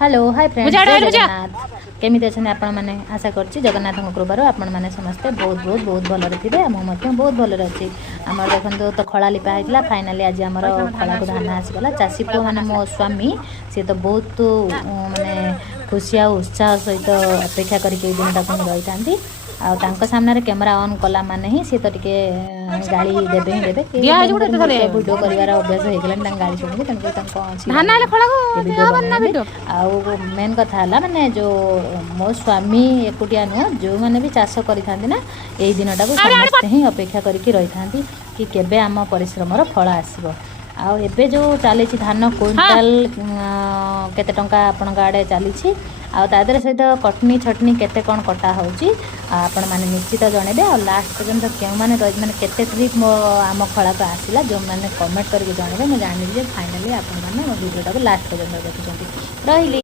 Hello hi friends Jagannath केमी अच्छे आपण मैंने आशा करछि जगन्नाथ कृपार आपण मैंने समस्ते बहुत बहुत बहुत भलरे थे मुझे बहुत भलरे अच्छी आम देखो तो खला लिपा होता फाइनाली आज आम खला को धान आसीगला चाषी पुओ मैंने मो स्वामी सी तो बहुत माने खुशी आ उत्साह सहित अपेक्षा करके दिन रही था सामने कैमेरा ऑन कला माने ही सी तो टिके गाड़ी देबे ही देबे वीडियो करिवार अभ्यास हो गला गाड़ी सुनिक आउ मेन कथा है माने जो मो स्वामी एकुटिया नुह जो मैंने भी चाष करें ना यही दिन टाक समस्ते ही अपेक्षा करके रही था कि केबे आम परिश्रम फल आसब आउ एबे जो चली धान क्विंटाल केते टंका आपण आड़े चली आदर सहित कटनी छटनी केते कौन कटा होची आपण माने निश्चित जनइबे आ लास्ट पर्यंत क्यों माने केते ट्रिप मो आम खला को आसिला जो मैंने कमेंट करके जनइबे मैं जानिबे फाइनली आपण माने वीडियो टाको लास्ट पर्यंत देखुछंती रहिली।